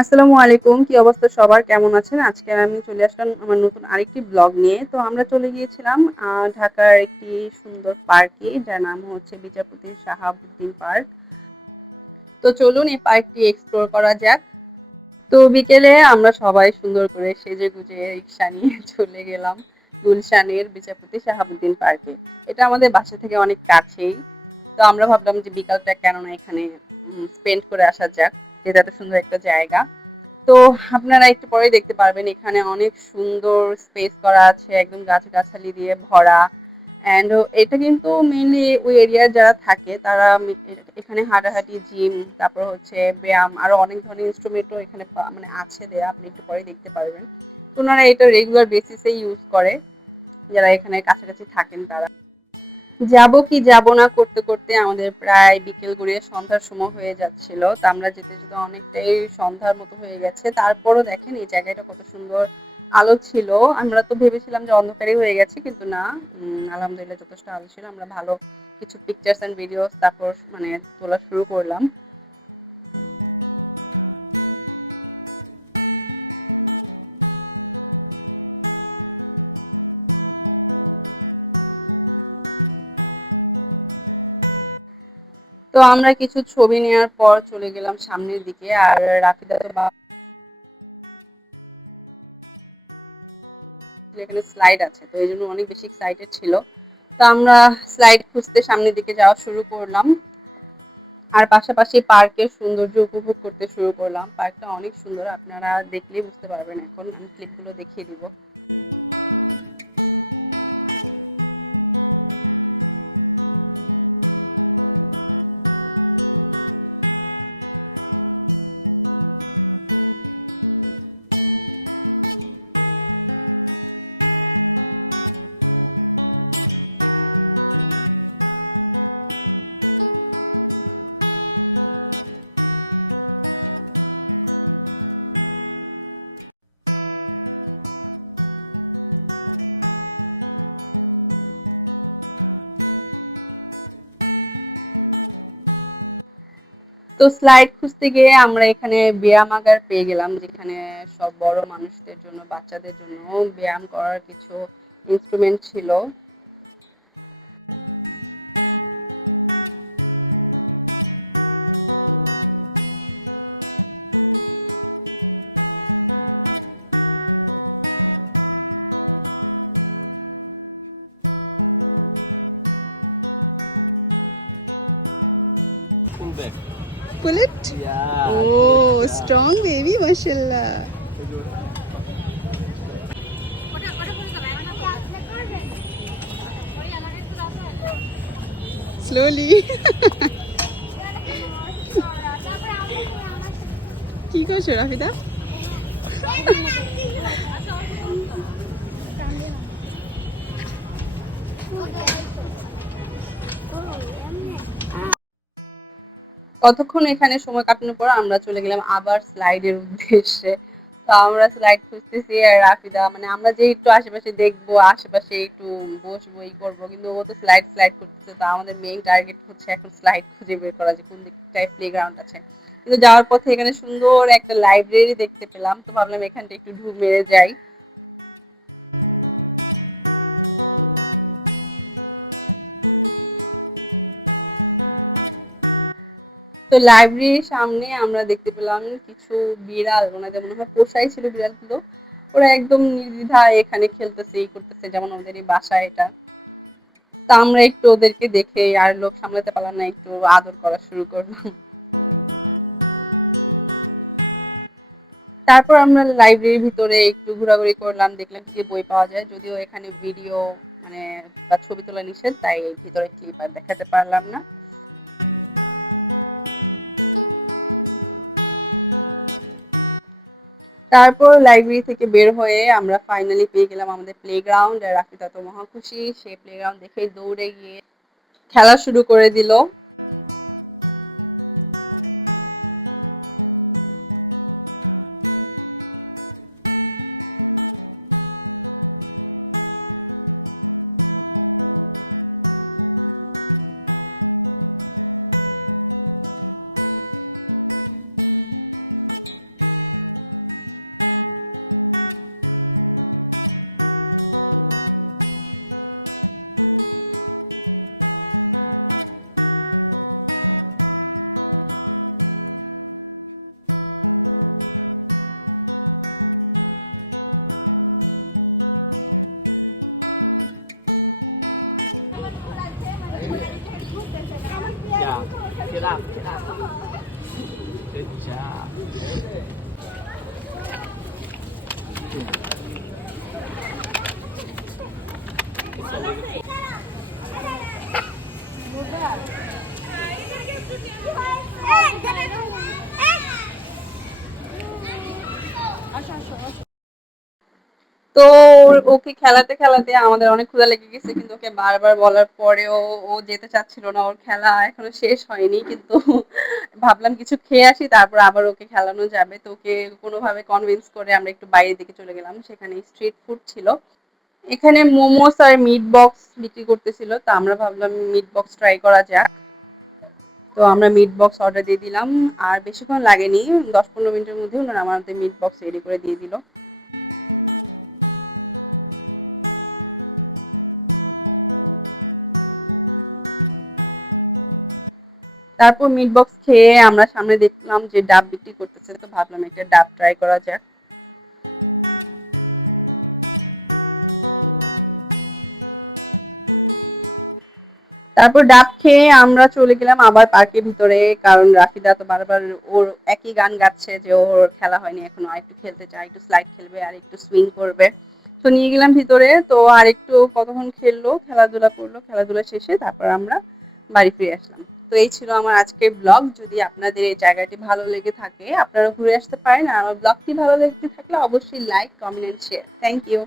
আসসালামু আলাইকুম। কি অবস্থা সবার? কেমন আছেন? আজকে আমি চলে আসলাম আমার নতুন আরেকটি ব্লগ নিয়ে। তো আমরা চলে গিয়েছিলাম ঢাকার একটি সুন্দর পার্কে, যার নাম হচ্ছে বিচারপতি শাহাবুদ্দিন পার্ক। তো চলুন এই পার্কটি এক্সপ্লোর করা যাক। তো বিকেলে আমরা সবাই সুন্দর করে সেজেগুজে রিক্সা নিয়ে চলে গেলাম গুলশানের বিচারপতি শাহাবুদ্দিন পার্কে। এটা আমাদের বাসা থেকে অনেক কাছেই। তো আমরা ভাবলাম যে বিকালটা কেননা এখানে স্পেন্ড করে আসা যাক, যেটা এত সুন্দর একটা জায়গা। তো আপনারা একটু পরেই দেখতে পারবেন এখানে অনেক সুন্দর স্পেস করা আছে, একদম গাছগাছালি দিয়ে ভরা। অ্যান্ড এটা কিন্তু মেইনলি ওই এরিয়ার যারা থাকে তারা এখানে হাঁটাহাঁটি, জিম, তারপর হচ্ছে ব্যায়াম, আরো অনেক ধরনের ইনস্ট্রুমেন্টও এখানে মানে আছে দেয়া, আপনি একটু পরে দেখতে পারবেন। তো ওনারা এটা রেগুলার বেসিসে ইউজ করে, যারা এখানে কাছাকাছি থাকেন তারা। যাব কি যাব না করতে করতে আমাদের প্রায় বিকেল গড়িয়ে সন্ধ্যার সময় হয়ে যাচ্ছিল। তো আমরা যেতে যেতে অনেকটাই সন্ধ্যার মতো হয়ে গেছে। তারপরও দেখেন এই জায়গাটা কত সুন্দর আলো ছিল। আমরা তো ভেবেছিলাম যে অন্ধকারই হয়ে গেছে, কিন্তু না। আলহামদুলিল্লাহ যথেষ্ট আলো ছিল। আমরা ভালো কিছু পিকচার্স এন্ড ভিডিওস তারপর মানে তোলা শুরু করলাম। তো আমরা কিছু ছবি নেওয়ার পর চলে গেলাম সামনের দিকে। আর রাফিদা তো এখানে স্লাইড আছে, তো এই জন্য অনেক বেশি এক্সাইটেড ছিল। তো আমরা স্লাইড খুঁজতে সামনের দিকে যাওয়া শুরু করলাম। আর পাশাপাশি পার্কের সৌন্দর্য উপভোগ করতে শুরু করলাম। পার্কটা অনেক সুন্দর, আপনারা দেখলেই বুঝতে পারবেন। এখন আমি ক্লিপগুলো দেখিয়ে দিব। তো স্লাইড খুঁজতে গিয়ে আমরা এখানে ব্যায়ামাগার পেয়ে গেলাম, যেখানে সব বড় মানুষদের জন্য, বাচ্চাদের জন্য ব্যায়াম করার কিছু ইনস্ট্রুমেন্ট ছিল। Pull it? Yeah. Oh, yeah. Strong baby, mashallah. Slowly. কি করছো রাফিদা? কতক্ষণ এখানে সময় কাটানোর পর আমরা চলে গেলাম আবার স্লাইডের উদ্দেশ্যে। তো আমরা স্লাইড খুঁজতেছি, আর রাফিদা মানে আমরা যে একটু আশেপাশে দেখবো, আশেপাশে একটু বসবো, ই করবো, কিন্তু ও তো স্লাইড স্লাইড করতেছে। তো আমাদের মেইন টার্গেট হচ্ছে এখন স্লাইড খুঁজে বের করা, যে কোন দিকটায় প্লেগ্রাউন্ড আছে। কিন্তু যাওয়ার পথে এখানে সুন্দর একটা লাইব্রেরি দেখতে পেলাম, তো ভাবলাম এখানটা একটু ঢু মেরে যাই। তো লাইব্রেরির সামনে আমরা দেখতে পেলাম কিছু বিড়াল, ওনাদের মনে হয় পোষাই ছিল বিড়ালগুলো। ওরা একদম নির্দ্বিধায় এখানে খেলতেছে, ই করতেছে, যেমন ওদেরই বাসা এটা। তো আমরা একটু ওদেরকে দেখে আর লোভ সামলাতে পারলাম না, একটু আদর করা শুরু করলাম। তারপর আমরা লাইব্রেরির ভিতরে একটু ঘোরাঘুরি করলাম, দেখলাম কি কি বই পাওয়া যায়। যদিও এখানে ভিডিও মানে বা ছবি তোলা নিষেধ, তাই ভিতরে ক্লিপ আর দেখাতে পারলাম না। তারপর লাইব্রেরি থেকে বের হয়ে আমরা ফাইনালি পেয়ে গেলাম আমাদের প্লেগ্রাউন্ড। আর রাফিদা তো মহা খুশি, সে প্লেগ্রাউন্ড দেখে দৌড়ে গিয়ে খেলা শুরু করে দিল। Yeah, get up, get up. Good job. তো ওকে খেলাতে খেলাতে আমাদের অনেক ক্ষুধা লেগে গেছে, কিন্তু ওকে বারবার বলার পরেও ও যেতে চাচ্ছিল না। ওর খেলা এখনো শেষ হয়নি, কিন্তু ভাবলাম কিছু খেয়ে আসি, তারপর আবার ওকে খেলানো যাবে। তো ওকে কোনোভাবে কনভিন্স করে আমরা একটু বাইরের দিকে চলে গেলাম, সেখানে স্ট্রিট ফুড ছিল। এখানে মোমোস আর মিট বক্স বিক্রি করতেছিল, তো আমরা ভাবলাম মিট বক্স ট্রাই করা যাক। তো আমরা মিট বক্স অর্ডার দিয়ে দিলাম, আর বেশিক্ষণ লাগেনি, 10-15 মিনিটের মধ্যে ওনারা আমাদের মিট বক্স রেডি করে দিয়ে দিল। তারপর মিট বক্স খেয়ে আমরা সামনে দেখলাম যে ডাব বিক্রি করতেছে, তো ভাবলাম একটা ডাব ট্রাই করা যাক। তারপর ডাব খেয়ে আমরা চলে গেলাম আবার পার্কের ভিতরে, কারণ রাফিদা তো বারবার ওর একই গান গাচ্ছে যে ওর খেলা হয়নি এখনো, আর একটু খেলতে চায়, একটু স্লাইড খেলবে আর একটু সুইং করবে। তো নিয়ে গেলাম ভিতরে, তো আর একটু কতক্ষণ খেললো, খেলাধুলা করলো, খেলাধুলা শেষে তারপর আমরা বাড়ি ফিরে আসলাম। তো এই ছিল আমার আজকের ব্লগ। যদি আপনাদের এই জায়গাটি ভালো লেগে থাকে আপনারা ঘুরে আসতে পারেন, আর আমার ব্লগটি ভালো লেগে থাকলে অবশ্যই like, comment and share. Thank you.